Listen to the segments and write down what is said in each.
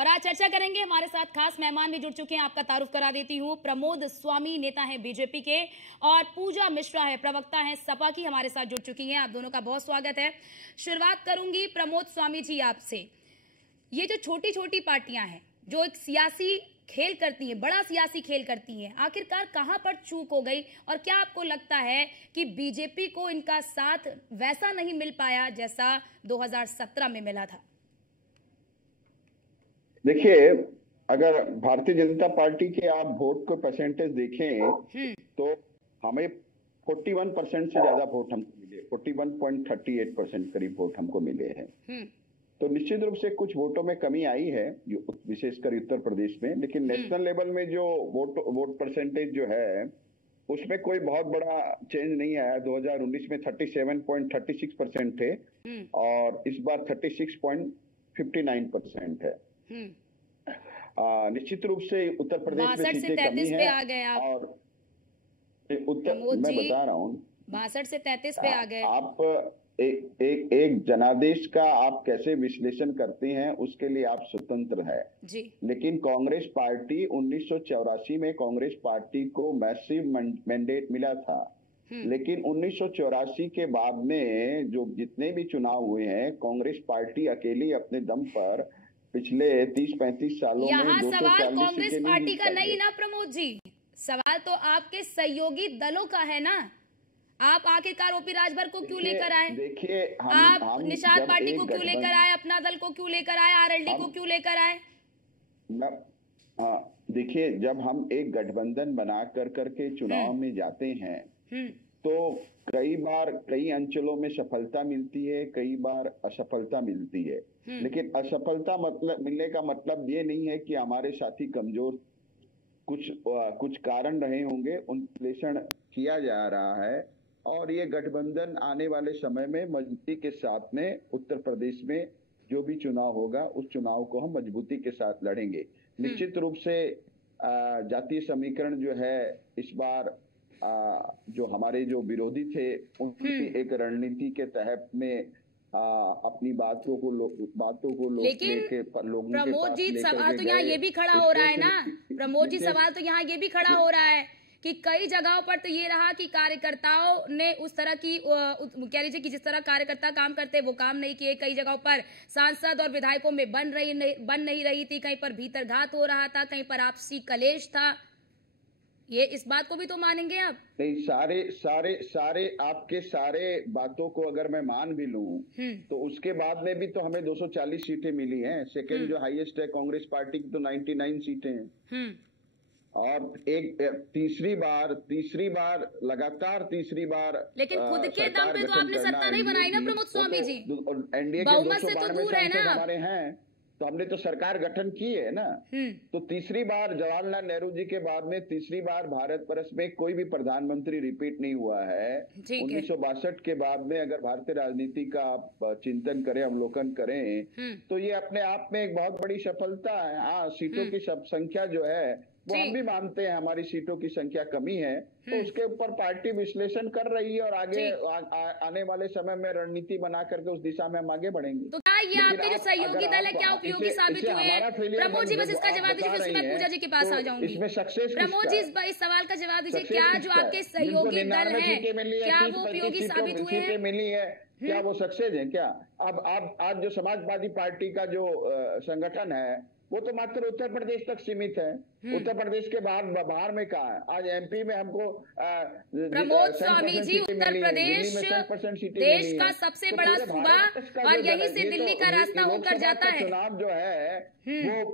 और आज चर्चा करेंगे। हमारे साथ खास मेहमान भी जुड़ चुके हैं, आपका तारुफ करा देती हूँ। प्रमोद स्वामी नेता हैं बीजेपी के और पूजा मिश्रा है प्रवक्ता हैं सपा की, हमारे साथ जुड़ चुकी हैं। आप दोनों का बहुत स्वागत है। शुरुआत करूंगी प्रमोद स्वामी जी आपसे। ये जो छोटी छोटी पार्टियां हैं जो एक सियासी खेल करती हैं, बड़ा सियासी खेल करती हैं, आखिरकार कहां पर चूक हो गई और क्या आपको लगता है कि बीजेपी को इनका साथ वैसा नहीं मिल पाया जैसा 2017 में मिला था? देखिए, अगर भारतीय जनता पार्टी के आप वोट को परसेंटेज देखें तो हमें 41% से ज्यादा वोट हमको मिले, 41.38% करीब वोट हमको मिले हैं। तो निश्चित रूप से कुछ वोटों में कमी आई है, विशेषकर उत्तर प्रदेश में, लेकिन नेशनल लेवल में जो वोट परसेंटेज जो है उसमें कोई बहुत बड़ा चेंज नहीं आया। 2019 में 37.36% थे और इस बार 36.59% है। निश्चित रूप से उत्तर प्रदेश में सीटें कमी है आ गए आप। और उत्तर मैं बता रहा हूँ 62 से 33 पे आ गए। आप एक जनादेश का आप कैसे विश्लेषण करते हैं उसके लिए आप स्वतंत्र है जी। लेकिन कांग्रेस पार्टी 1984 में कांग्रेस पार्टी को मैसिव मैंडेट मिला था, लेकिन 1984 के बाद में जो जितने भी चुनाव हुए हैं कांग्रेस पार्टी अकेली अपने दम पर पिछले 30-35 सालों में 240 सवाल कांग्रेस पार्टी का नहीं ना प्रमोद जी, सवाल तो आपके सहयोगी दलों का है ना। आप आखिरकार ओपी राजभर को क्यों लेकर आए? देखिए, आप निषाद पार्टी को क्यों लेकर आए, अपना दल को क्यों लेकर आए, आरएलडी को क्यों लेकर आए? देखिए, जब हम एक गठबंधन बना करके चुनाव में जाते हैं तो कई बार कई अंचलों में सफलता मिलती है, कई बार असफलता मिलती है, लेकिन असफलता मिलने का मतलब ये नहीं है कि हमारे साथी कमजोर, कुछ कारण रहे होंगे, उन विश्लेषण किया जा रहा है और ये गठबंधन आने वाले समय में मजबूती के साथ में उत्तर प्रदेश में जो भी चुनाव होगा उस चुनाव को हम मजबूती के साथ लड़ेंगे। निश्चित रूप से जातीय समीकरण जो है इस बार जो हमारे जो विरोधी थे उनकी एक रणनीति के तहत में अपनी बातों को लोग लेके लोगों के पास जी सवाल तो यहाँ ये भी खड़ा हो रहा है ना प्रमोद जी, सवाल तो यहाँ ये भी खड़ा हो रहा है कि कई जगहों पर तो ये रहा कि कार्यकर्ताओं ने उस तरह की कह लीजिए कि जिस तरह कार्यकर्ता काम करते वो काम नहीं किए। कई जगहों पर सांसद और विधायकों में बन नहीं रही थी, कहीं पर भीतर घात हो रहा था, कहीं पर आपसी कलेश था। ये इस बात को भी तो मानेंगे आप? नहीं, सारे आपके सारे बातों को अगर मैं मान भी लूं तो उसके बाद में भी तो हमें 240 सीटें मिली हैं। सेकंड जो हाईएस्ट है कांग्रेस पार्टी की तो 99 सीटें हैं और एक तीसरी बार लगातार तीसरी बार। लेकिन खुद के दम पे तो आपने सत्ता नहीं बनाई ना प्रमोद स्वामी जी, एनडीए के 292 सांसद हमारे हैं तो हमने तो सरकार गठन की है ना। तो तीसरी बार जवाहरलाल नेहरू जी के बाद में तीसरी बार भारत वर्ष में कोई भी प्रधानमंत्री रिपीट नहीं हुआ है। 1962 के बाद में अगर भारतीय राजनीति का आप चिंतन करें, अवलोकन करें तो ये अपने आप में एक बहुत बड़ी सफलता है। हाँ, सीटों की संख्या जो है वो हम भी मानते हैं हमारी सीटों की संख्या कमी है, तो उसके ऊपर पार्टी विश्लेषण कर रही है और आगे आने वाले समय में रणनीति बना करके उस दिशा में हम आगे बढ़ेंगे। तो क्या ये आपके जो सहयोगी दल है क्या उपयोगी साबित हुए हैं? प्रमोद जी बस इसका जवाब दीजिए, फिर मैं पूजा जी के पास आ जाऊंगी। इसमें सक्सेस प्रमोद जी इस सवाल का जवाब दीजिए, क्या जो आपके सहयोगी दल है क्या वो उपयोगी साबित हुए हैं? मिली है क्या वो सक्सेस है क्या? अब आज जो समाजवादी पार्टी का जो संगठन है वो तो मात्र उत्तर प्रदेश तक सीमित है। उत्तर प्रदेश के बाहर में कहा है? आज एमपी में हमको प्रमोद स्वामी जी उत्तर प्रदेश देश का सबसे बड़ा सूबा और यहीं से दिल्ली का रास्ता होकर जाता है। चुनाव जो है वो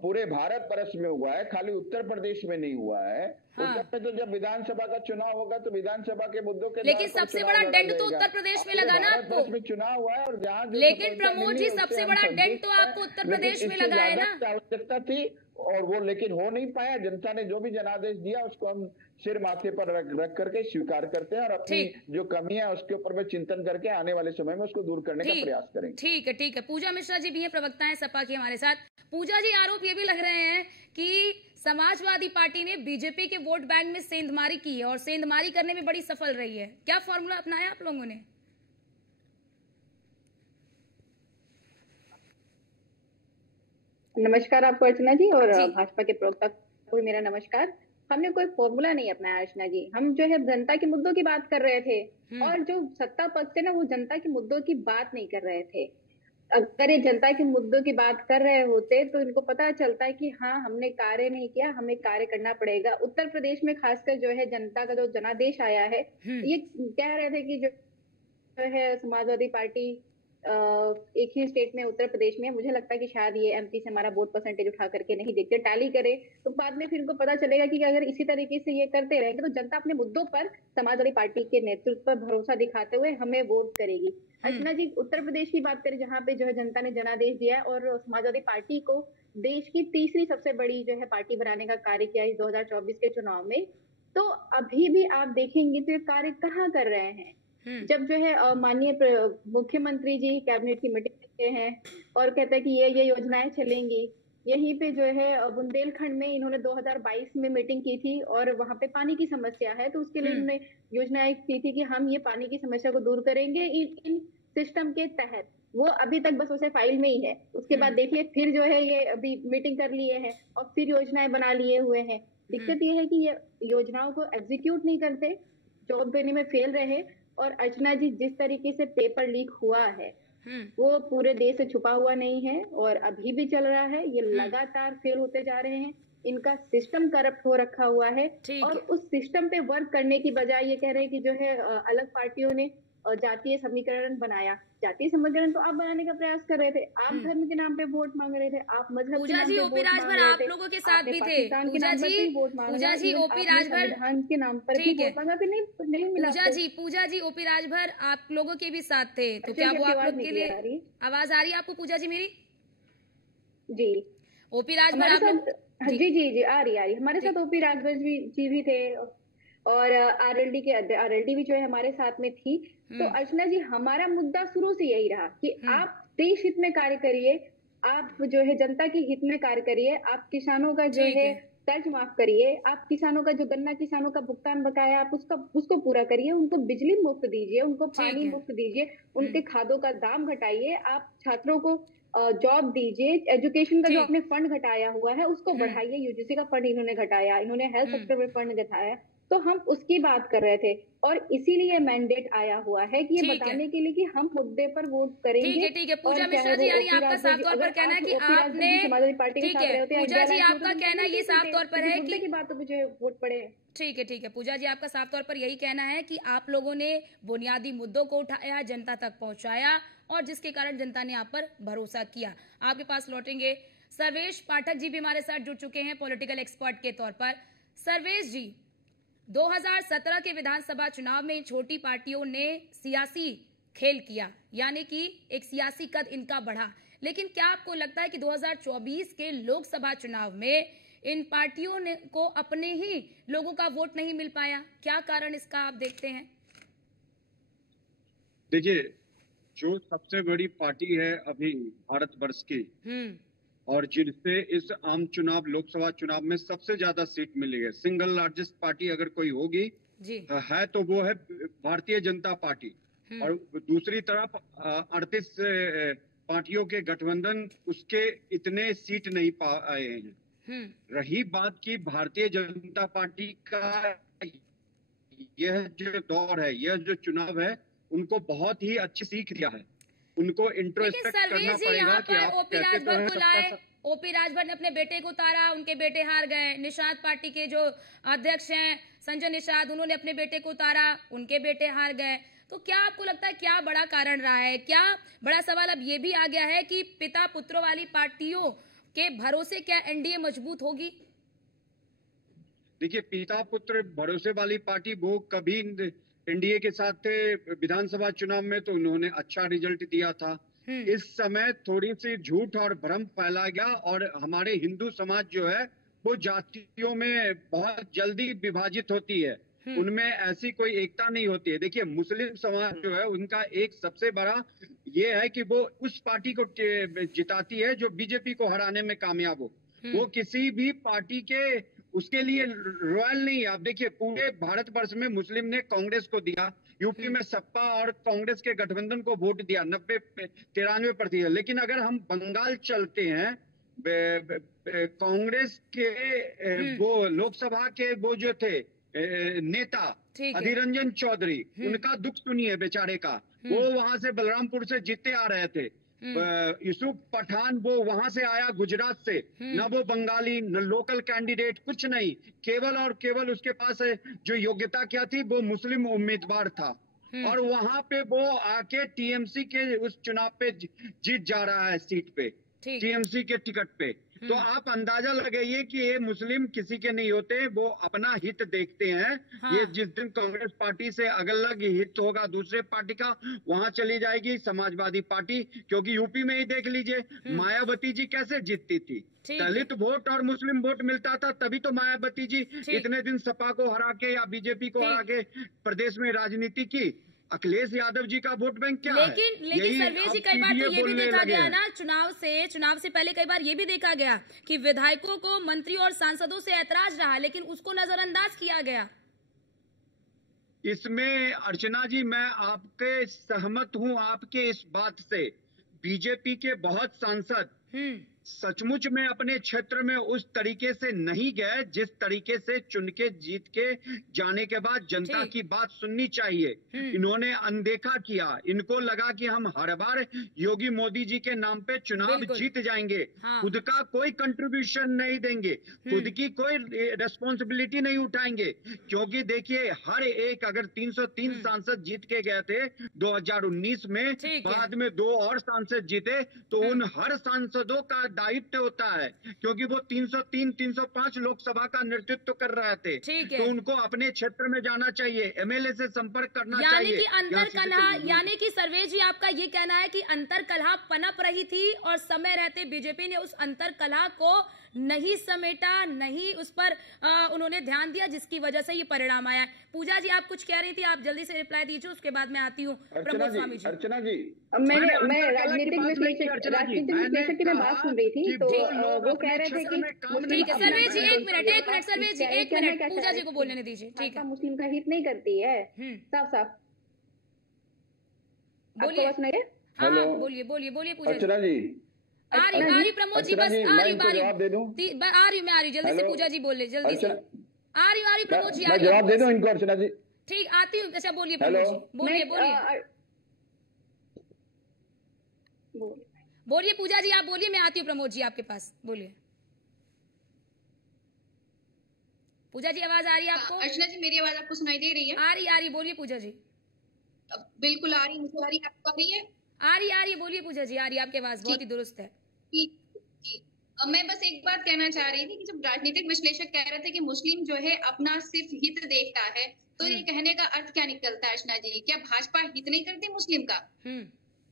पूरे भारत वर्ष में हुआ है, खाली उत्तर प्रदेश में नहीं हुआ है। उत्तर तो जब विधानसभा का चुनाव होगा तो विधानसभा के मुद्दों के, लेकिन सबसे बड़ा डेंट तो उत्तर प्रदेश में लगा ना आपको। चुनाव हुआ है और जहाँ लेकिन प्रमोद जी सबसे बड़ा डेंट तो आपको उत्तर प्रदेश में लगा है ना। आवश्यकता थी और वो लेकिन हो नहीं पाया। जनता ने जो भी जनादेश दिया उसको हम सिर माथे पर रख करके स्वीकार करते हैं और अपनी जो कमी है उसके ऊपर में चिंतन करके आने वाले समय में उसको दूर करने का प्रयास करेंगे। ठीक है। पूजा मिश्रा जी भी है, प्रवक्ता है सपा की हमारे साथ। पूजा जी, आरोप ये भी लग रहे हैं कि समाजवादी पार्टी ने बीजेपी के वोट बैंक में सेंधमारी की है और सेंधमारी करने में बड़ी सफल रही है। क्या फॉर्मूला अपनाया आप लोगों ने? नमस्कार आपको अर्चना जी, और जी। भाजपा के प्रवक्ता को भी मेरा नमस्कार। हमने कोई फॉर्मूला नहीं अपनाया अर्चना जी, हम जो है जनता के मुद्दों की बात कर रहे थे, और जो सत्ता पक्ष है ना, वो जनता के मुद्दों की बात नहीं कर रहे थे। अगर ये जनता के मुद्दों की बात कर रहे होते तो इनको पता चलता है कि हाँ, हमने कार्य नहीं किया, हमें कार्य करना पड़ेगा। उत्तर प्रदेश में खासकर जो है जनता का जो जनादेश आया है, ये कह रहे थे कि जो है समाजवादी पार्टी एक ही स्टेट में, उत्तर प्रदेश में, मुझे लगता है कि शायद ये एमपी से हमारा वोट परसेंटेज उठा करके नहीं देखते, टैली करे तो बाद में फिर इनको पता चलेगा कि अगर इसी तरीके से ये करते रहेंगे तो जनता अपने मुद्दों पर समाजवादी पार्टी के नेतृत्व पर भरोसा दिखाते हुए हमें वोट करेगी। अर्चना जी, उत्तर प्रदेश की बात करें, जहाँ पे जो है जनता ने जनादेश दिया और समाजवादी पार्टी को देश की तीसरी सबसे बड़ी जो है पार्टी बनाने का कार्य किया इस 2024 के चुनाव में, तो अभी भी आप देखेंगे तो ये कार्य कहाँ कर रहे हैं। जब जो है माननीय मुख्यमंत्री जी कैबिनेट की मीटिंग करते हैं और कहते हैं कि ये योजनाएं चलेंगी, यहीं पे जो है बुंदेलखंड में इन्होंने 2022 में मीटिंग की थी और वहां पे पानी की समस्या है, तो उसके लिए इन्होंने योजनाएं की थी कि हम ये पानी की समस्या को दूर करेंगे इन सिस्टम के तहत। वो अभी तक बस उसे फाइल में ही है। उसके बाद देखिए फिर जो है ये अभी मीटिंग कर लिए हैं और फिर योजनाएं बना लिए हुए हैं। दिक्कत ये है कि ये योजनाओं को एग्जीक्यूट नहीं करते, जॉब देने में फेल रहे। और अर्चना जी, जिस तरीके से पेपर लीक हुआ है वो पूरे देश से छुपा हुआ नहीं है और अभी भी चल रहा है। ये लगातार फेल होते जा रहे हैं, इनका सिस्टम करप्ट हो रखा हुआ है और उस सिस्टम पे वर्क करने की बजाय ये कह रहे हैं कि जो है अलग पार्टियों ने जातीय समीकरण बनाया। जातीय समीकरण तो आप बनाने का प्रयास कर रहे थे, आप धर्म के नाम पे वोट मांग रहे थे, आप मजहब के नाम पे वोट मांग रहे थे, आप लोगों के साथ भी थे। पाकिस्तान के नाम पर भी वोट मांगा, संविधान के नाम पर भी वोट मांगा, फिर नहीं मिला। पूजा जी, ओपी राजभर आप लोगों के भी साथ थे, तो क्या वो आप लोग के लिए आवाज आ रही है आपको पूजा जी मेरी? जी, ओपी राजभर आप लोग, जी आ रही हमारे साथ ओपी राजभर जी भी थे और आरएलडी भी जो है हमारे साथ में थी। तो अर्चना जी, हमारा मुद्दा शुरू से यही रहा कि आप देश हित में कार्य करिए, आप जो है जनता के हित में कार्य करिए, आप किसानों का जो है कर्ज माफ करिए, आप किसानों का जो गन्ना किसानों का भुगतान बकाया आप उसको पूरा करिए, उनको बिजली मुफ्त दीजिए, उनको पानी मुफ्त दीजिए, उनके खादों का दाम घटाइए, आप छात्रों को जॉब दीजिए, एजुकेशन का जो आपने फंड घटाया हुआ है उसको बढ़ाइए। यूजीसी का फंड इन्होंने घटाया, इन्होंने हेल्थ सेक्टर में फंड घटाया, तो हम उसकी बात कर रहे थे और इसीलिए मैंडेट आया हुआ है कि ये बताने के लिए कि हम मुद्दे पर वोट करेंगे। ठीक है पूजा मिश्रा जी, यानी आपका साफ तौर पर कहना है कि आपने समाजवादी पार्टी के साथ रहे होते हैं, पूजा जी आपका कहना ये साफ तौर पर है कि बात तो मुझे वोट पड़े। ठीक है पूजा जी, आपका साफ तौर पर यही कहना है कि आप लोगों ने बुनियादी मुद्दों को उठाया, जनता तक पहुंचाया और जिसके कारण जनता ने आप पर भरोसा किया। आपके पास लौटेंगे। सर्वेश पाठक जी भी हमारे साथ जुड़ चुके हैं पॉलिटिकल एक्सपर्ट के तौर पर। सर्वेश जी, 2017 के विधानसभा चुनाव में छोटी पार्टियों ने सियासी खेल किया, यानी कि एक सियासी कद इनका बढ़ा, लेकिन क्या आपको लगता है कि 2024 के लोकसभा चुनाव में इन पार्टियों ने को अपने ही लोगों का वोट नहीं मिल पाया? क्या कारण इसका आप देखते हैं? देखिए, जो सबसे बड़ी पार्टी है अभी भारतवर्ष की और जिनसे इस आम चुनाव लोकसभा चुनाव में सबसे ज्यादा सीट मिली है, सिंगल लार्जेस्ट पार्टी अगर कोई होगी है तो वो है भारतीय जनता पार्टी। और दूसरी तरफ 38 पार्टियों के गठबंधन, उसके इतने सीट नहीं पाए हैं। रही बात की भारतीय जनता पार्टी का यह जो दौर है, यह जो चुनाव है, उनको बहुत ही अच्छी सीख दिया है। उनको इंट्रोस्पेक्ट करना पड़ेगा कि आप कैसे तो है। ओपी राजभर ने अपने बेटे को उतारा, उनके बेटे हार गए। निषाद पार्टी के जो अध्यक्ष हैं संजय निषाद, उन्होंने अपने बेटे को उतारा, उनके बेटे हार गए। तो क्या आपको लगता है क्या बड़ा कारण रहा है? क्या बड़ा सवाल अब ये भी आ गया है कि पिता पुत्रों वाली पार्टियों के भरोसे क्या एनडीए मजबूत होगी? देखिए, पिता पुत्र भरोसे वाली पार्टी वो कभी एनडीए के साथ थे विधानसभा चुनाव में, तो उन्होंने अच्छा रिजल्ट दिया था। इस समय थोड़ी सी झूठ और भ्रम फैला गया और हमारे हिंदू समाज जो है वो जातियों में बहुत जल्दी विभाजित होती है, उनमें ऐसी कोई एकता नहीं होती है। देखिए, मुस्लिम समाज जो है उनका एक सबसे बड़ा ये है कि वो उस पार्टी को जिताती है जो बीजेपी को हराने में कामयाब हो। वो किसी भी पार्टी के उसके लिए रॉयल नहीं। आप देखिए, पूरे भारतवर्ष में मुस्लिम ने कांग्रेस को दिया, यूपी में सपा और कांग्रेस के गठबंधन को वोट दिया 90-93%। लेकिन अगर हम बंगाल चलते हैं, कांग्रेस के वो लोकसभा के वो जो थे नेता अधीर रंजन चौधरी, उनका दुख सुनिए बेचारे का। वो वहां से बलरामपुर से जीते आ रहे थे। यूसुफ पठान वो वहां से आया गुजरात से, न वो बंगाली न लोकल कैंडिडेट, कुछ नहीं, केवल और केवल उसके पास जो योग्यता क्या थी, वो मुस्लिम उम्मीदवार था। और वहां पे वो आके टीएमसी के उस चुनाव पे जीत जा रहा है सीट पे, टीएमसी के टिकट पे। तो आप अंदाजा लगाइए कि ये मुस्लिम किसी के नहीं होते, वो अपना हित देखते हैं। हाँ। ये जिस दिन कांग्रेस पार्टी से अलग हित होगा दूसरे पार्टी का, वहां चली जाएगी समाजवादी पार्टी। क्योंकि यूपी में ही देख लीजिए मायावती जी कैसे जीतती थी, दलित वोट और मुस्लिम वोट मिलता था, तभी तो मायावती जी इतने दिन सपा को हरा के या बीजेपी को हरा के प्रदेश में राजनीति की। अखिलेश यादव जी का वोट बैंक क्या है? लेकिन सर्वेश जी, कई बार तो ये भी देखा गया ना, चुनाव से पहले कई बार ये भी देखा गया कि विधायकों को मंत्री और सांसदों से ऐतराज रहा, लेकिन उसको नजरअंदाज किया गया। इसमें अर्चना जी मैं आपके सहमत हूं, आपके इस बात से। बीजेपी के बहुत सांसद सचमुच में अपने क्षेत्र में उस तरीके से नहीं गए जिस तरीके से चुन के जीत के जाने के बाद जनता की बात सुननी चाहिए। इन्होंने अनदेखा किया। इनको लगा कि हम हर बार योगी मोदी जी के नाम पे चुनाव जीत जाएंगे। हाँ। खुद का कोई कंट्रीब्यूशन नहीं देंगे, खुद की कोई रेस्पॉन्सिबिलिटी नहीं उठाएंगे। क्योंकि देखिए हर एक अगर 303 सांसद जीत के गए थे 2019 में, बाद में 2 और सांसद जीते, तो उन हर सांसदों का दायित्व होता है, क्योंकि वो 303, 305 लोकसभा का नेतृत्व कर रहे थे। तो उनको अपने क्षेत्र में जाना चाहिए, एमएलए से संपर्क करना चाहिए। कि अंतर कलह, यानी कि सर्वेश जी आपका ये कहना है कि अंतर कलह पनप रही थी और समय रहते बीजेपी ने उस अंतर कलह को नहीं समेटा, नहीं उस पर उन्होंने ध्यान दिया, जिसकी वजह से ये परिणाम आया है। पूजा जी आप कुछ कह रही थी, आप जल्दी से रिप्लाई दीजिए, उसके बाद मैं आती हूँ प्रमोद स्वामी जी। अर्चना जी, मैं राजनीतिक विश्लेषक की मैं बात सुन रही थी, तो वो कह रहे थे कि ठीक है सर्वेश जी, एक मिनट सर्वेश जी, एक मिनट पूजा जी को बोलने दीजिए। ठीक है, मुस्लिम का हित नहीं करती है, साफ साफ बोलिए। हाँ बोलिए पूजा अर्चना जी। आ रही प्रमोद जी, बस आ रही जल्दी से पूजा जी बोले, जल्दी से आ रही प्रमोद जी, मैं जवाब दे दूं इनको अर्चना जी? ठीक आती हूँ। अच्छा बोलिए प्रमोद जी, बोलिए पूजा जी, आप बोलिए, मैं आती हूँ प्रमोद जी आपके पास, बोलिए। पूजा जी आवाज आ रही है आपको? अर्चना जी मेरी आवाज आपको सुनाई दे रही है? आ रही, बोलिए पूजा जी। बिल्कुल आ रही, मुझे आ रही, आपको आ रही है? आ रही, बोलिए पूजा जी, आ रही, आपकी आवाज बहुत ही दुरुस्त है। मैं बस एक बात कहना चाह रही थी कि जब राजनीतिक विश्लेषक कह रहे थे कि मुस्लिम जो है अपना सिर्फ हित देखता है, तो ये कहने का अर्थ क्या निकलता है अर्चना जी? क्या भाजपा हित नहीं करती मुस्लिम का?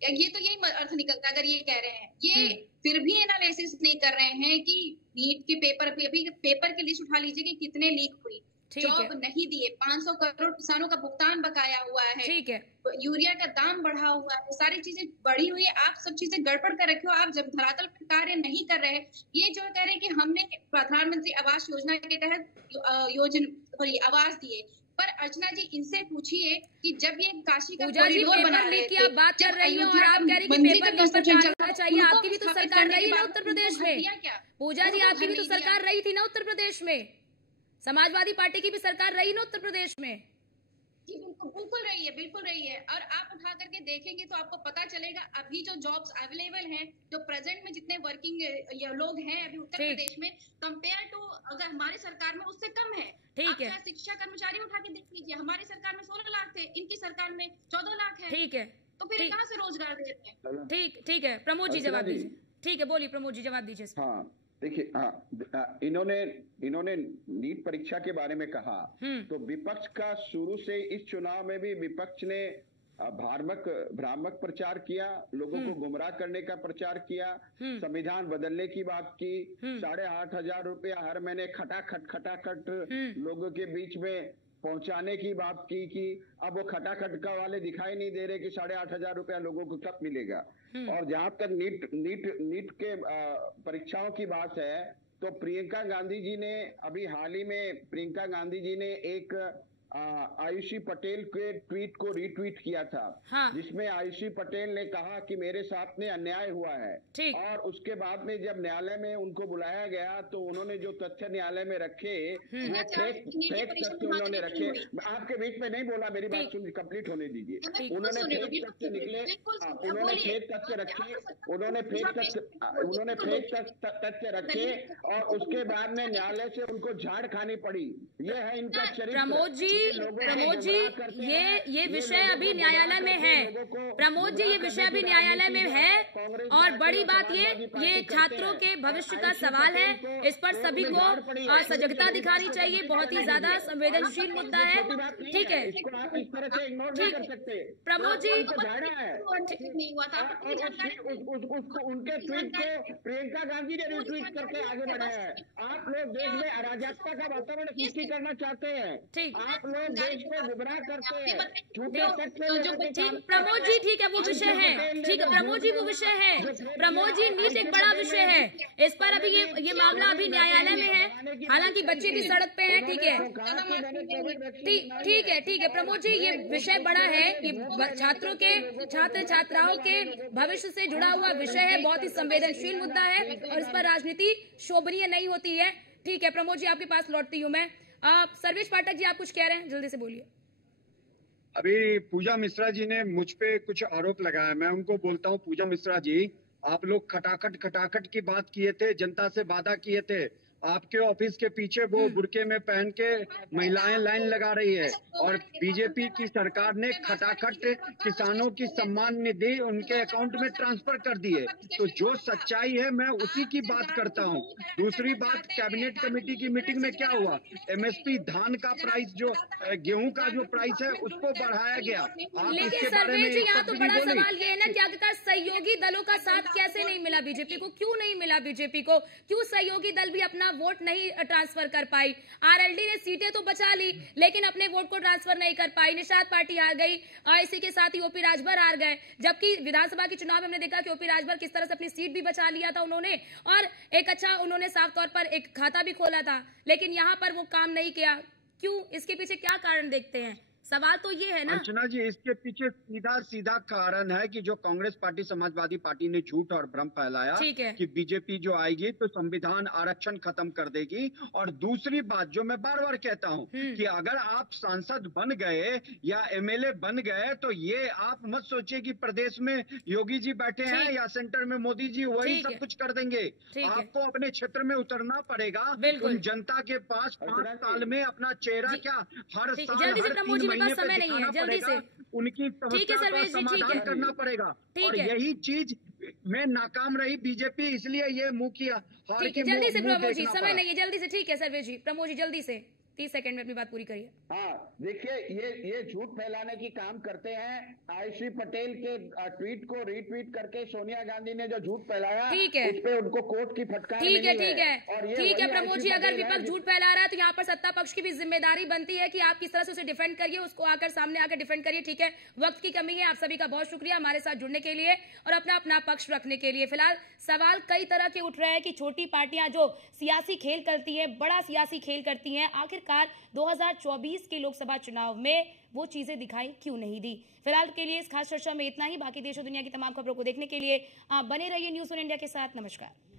ये तो यही अर्थ निकलता है अगर ये कह रहे हैं। ये फिर भी एनालिसिस नहीं कर रहे हैं कि नीट के पेपर पे, अभी पेपर की लिस्ट उठा लीजिए कि कितने लीक हुई, जॉब नहीं दिए, 500 करोड़ किसानों का भुगतान बकाया हुआ है, ठीक है, यूरिया का दाम बढ़ा हुआ है, सारी चीजें बढ़ी हुई है। आप सब चीजें गड़बड़ कर रखे हो। आप जब धरातल पर कार्य नहीं कर रहे, ये जो कह रहे हैं कि हमने प्रधानमंत्री आवास योजना के तहत आवास दिए, पर अर्चना जी इनसे पूछिए कि जब ये काशी का कॉरिडोर बना रहे थे, आप बात कर रही हैं और आप कह रही हैं कि पेपर लीक पर कार्य होना चाहिए, आपकी भी तो सरकार रही ना उत्तर प्रदेश में। पूजा जी आपकी भी तो सरकार रही थी ना उत्तर प्रदेश में, समाजवादी पार्टी की भी सरकार रही ना उत्तर प्रदेश में। जी बिल्कुल रही है। और आप उठा करके देखेंगे तो आपको पता चलेगा अभी जो जॉब्स अवेलेबल हैं, जो प्रेजेंट में जितने वर्किंग लोग हैं अभी उत्तर प्रदेश में, कंपेयर टू अगर हमारी सरकार में उससे कम है। ठीक है, शिक्षा कर्मचारी उठा के देख लीजिए, हमारी सरकार में 16 लाख थे, इनकी सरकार में 14 लाख है। ठीक है, तो फिर कहाँ से रोजगार दे रहे हैं? ठीक है प्रमोद जी जवाब दीजिए। ठीक है बोलिए प्रमोद जी, जवाब दीजिए। हाँ देखिए, हाँ इन्होंने नीट परीक्षा के बारे में कहा, तो विपक्ष का शुरू से इस चुनाव में भी विपक्ष ने भ्रामक प्रचार किया, लोगों को गुमराह करने का प्रचार किया, संविधान बदलने की बात की, 8,500 रुपया हर महीने खटाखट लोगों के बीच में पहुंचाने की बात की कि अब वो खटाखट वाले दिखाई नहीं दे रहे कि 8,500 रुपया लोगों को कब मिलेगा। और जहां तक नीट के परीक्षाओं की बात है, तो प्रियंका गांधी जी ने अभी हाल ही में एक आयुषी पटेल के ट्वीट को रीट्वीट किया था, हाँ। जिसमें आयुषी पटेल ने कहा कि मेरे साथ में अन्याय हुआ है। और उसके बाद में जब न्यायालय में उनको बुलाया गया तो उन्होंने जो तथ्य न्यायालय में रखे वो फेक तथ्य उन्होंने रखे। आपके बीच में नहीं बोला, मेरी बात सुन कंप्लीट होने दीजिए। उन्होंने फेक तथ्य निकले, उन्होंने फेक तथ्य रखे, उन्होंने फेक तथ्य रखे और उसके बाद में न्यायालय से उनको झाड़ खानी पड़ी। ये है इनका चरित्र। प्रमोद जी ये विषय अभी न्यायालय में है। प्रमोद जी ये विषय अभी न्यायालय में है और बड़ी बात ये छात्रों के भविष्य का सवाल है। इस पर सभी को सजगता दिखानी चाहिए। बहुत ही ज्यादा संवेदनशील मुद्दा है। ठीक है, प्रमोद जी उनके ट्वीट को प्रियंका गांधी ने रिट्वीट करके आगे बढ़ाया है। आप लोग देश में अराजकता का वातावरण सृष्टि करना चाहते हैं। आप लोग देश को गुमराह करते हैं। प्रमोद जी ठीक है, वो विषय है। ठीक है प्रमोद जी, वो विषय है। प्रमोद जी नीट एक बड़ा विषय है। इस पर अभी ये मामला अभी न्यायालय में है। हालांकि बच्चे भी सड़क पे हैं। ठीक है प्रमोद जी, ये विषय बड़ा है। ये छात्रों के छात्राओं के भविष्य से जुड़ा हुआ विषय है। बहुत ही संवेदनशील मुद्दा है और इस पर राजनीति शोभनीय नहीं होती है। ठीक है प्रमोद जी, आपके पास लौटती हूँ मैं। सर्वेश पाठक जी, आप कुछ कह रहे हैं, जल्दी से बोलिए। अभी पूजा मिश्रा जी ने मुझ पे कुछ आरोप लगाया। मैं उनको बोलता हूँ, पूजा मिश्रा जी, आप लोग खटाखट की बात किए थे, जनता से वादा किए थे। आपके ऑफिस के पीछे वो बुर्के में पहन के महिलाएं लाइन लगा रही है और बीजेपी की सरकार ने खटाखट किसानों की सम्मान निधि उनके अकाउंट में ट्रांसफर कर दी है। तो जो सच्चाई है मैं उसी की बात करता हूं। दूसरी बात, कैबिनेट कमेटी की मीटिंग में क्या हुआ? एमएसपी धान का प्राइस, जो गेहूं का जो प्राइस है, उसको बढ़ाया गया। आप इसके बारे में यहाँ तो बड़ा सवाल ये है ना कि आखिरकार सहयोगी दलों का साथ कैसे नहीं मिला बीजेपी को? क्यों नहीं मिला बीजेपी को? क्यों सहयोगी दल भी अपना वोट नहीं ट्रांसफर कर पाई? आरएलडी ने सीटें तो बचा ली लेकिन अपने वोट को ट्रांसफर नहीं कर पाई। निषाद पार्टी हार गई, इसी के साथ ही ओपी राजभर हार गए। जबकि विधानसभा के चुनाव में हमने देखा कि ओपी राजभर किस तरह से अपनी सीट भी बचा लिया था उन्होंने, और एक अच्छा उन्होंने साफ तौर पर एक खाता भी खोला था, लेकिन यहाँ पर वो काम नहीं किया। क्यों? इसके पीछे क्या कारण देखते हैं? सवाल तो ये है ना अर्चना जी, इसके पीछे सीधा कारण है कि जो कांग्रेस पार्टी, समाजवादी पार्टी ने झूठ और भ्रम फैलाया कि बीजेपी जो आएगी तो संविधान आरक्षण खत्म कर देगी। और दूसरी बात जो मैं बार बार कहता हूं कि अगर आप सांसद बन गए या एमएलए बन गए तो ये आप मत सोचिए कि प्रदेश में योगी जी बैठे हैं या सेंटर में मोदी जी वही सब कुछ कर देंगे। आपको अपने क्षेत्र में उतरना पड़ेगा। उन जनता के पास 5 साल में अपना चेहरा क्या हर साल समय नहीं है, जल्दी से उनकी समस्या का समाधान करना पड़ेगा। और यही चीज में नाकाम रही बीजेपी, इसलिए ये मुंह किया। जल्दी से प्रमोद जी, समय नहीं है, जल्दी से। ठीक है सर्वेश जी, प्रमोद जी जल्दी से 30 सेकंड में अपनी बात पूरी करिए। हाँ देखिए, ये झूठ फैलाने की काम करते हैं। आयुषी पटेल के ट्वीट को रीट्वीट करके सोनिया गांधी ने जो झूठ फैलाया, उस पे उनको कोर्ट की फटकार मिली है। ठीक है प्रमोद जी, अगर विपक्ष झूठ फैला रहा है तो यहाँ पर सत्ता पक्ष की भी जिम्मेदारी बनती है कि आप किस तरह से उसे डिफेंड करिए, उसको आकर सामने आकर डिफेंड करिए। ठीक है, वक्त की कमी है। आप सभी का बहुत शुक्रिया हमारे साथ जुड़ने के लिए और अपना पक्ष रखने के लिए। फिलहाल सवाल कई तरह के उठ रहे हैं कि छोटी पार्टियां जो सियासी खेल करती है, बड़ा सियासी खेल करती है, आखिरकार 2024 के लोकसभा चुनाव में वो चीजें दिखाई क्यों नहीं दी। फिलहाल के लिए इस खास चर्चा में इतना ही। बाकी देश और दुनिया की तमाम खबरों को देखने के लिए आप बने रहिए न्यूज़ ऑन इंडिया के साथ। नमस्कार।